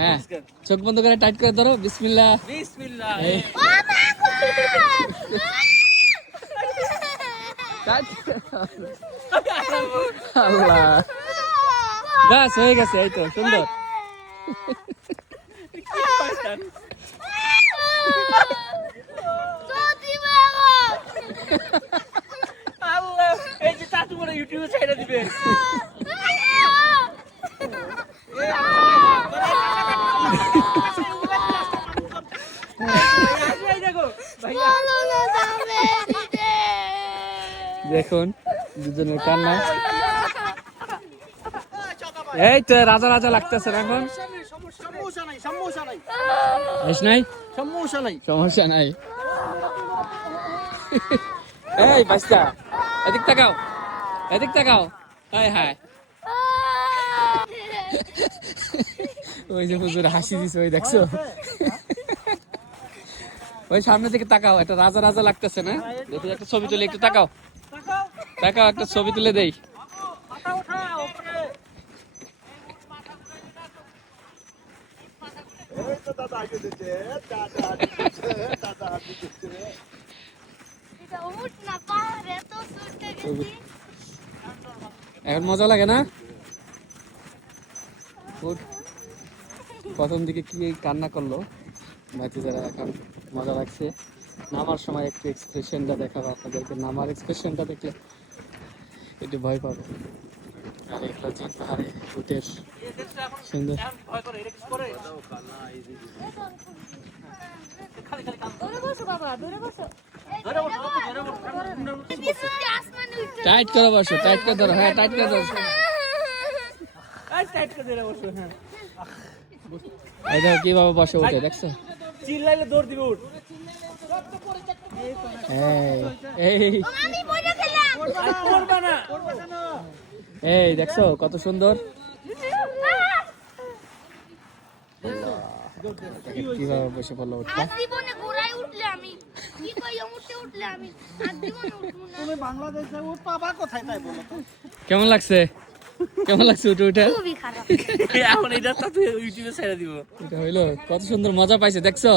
হ্যাঁ চোখ বন্ধ করে টাইট করে ধরো বিসমিল্লাহ বিসমিল্লাহ আল্লাহ বাস হয়ে গেছে এই তো সুন্দর এই যে চাচু বলে ইউটিউবে ছেড়ে দিবে দেখুন দুজনের কান্না এই তো রাজা রাজা লাগতেছে এখন সমস্যা নাই এই বাচ্চা এদিক তাকাও হায় হায় ওই যে হুজুর হাসি দিছে ওই দেখছো ওই সামনে থেকে তাকাও একটা রাজা রাজা লাগতেছে না দেখি একটা ছবি তুলে একটু তাকাও একটা ছবি তুলে দেই এখন মজা লাগে না প্রথম দিকে কি কান্না করলো বাচ্চারা এখন মজা লাগছে নামার সময় একটু এক্সপ্রেশনটা দেখাবো আপনাদেরকে নামার এক্সপ্রেশনটা দেখলে একটু ভয় পাবে আর এগুলো জিন পাহাড়ে উঠে সুন্দর টাইট করে বসো টাইট করে ধরো হ্যাঁ টাইট করে ধরো এই দেখো কিভাবে বসে উঠে দেখছো চিল্লাইলে দৌড় দিবে উঠ এই দেখছো কত সুন্দর কিভাবে বসে পড়লো উঠটা কেমন লাগছে উঠে উঠে এখন এটা ইউটিউবে ছেড়ে দিব এটা হইলো কত সুন্দর মজা পাইছে দেখছো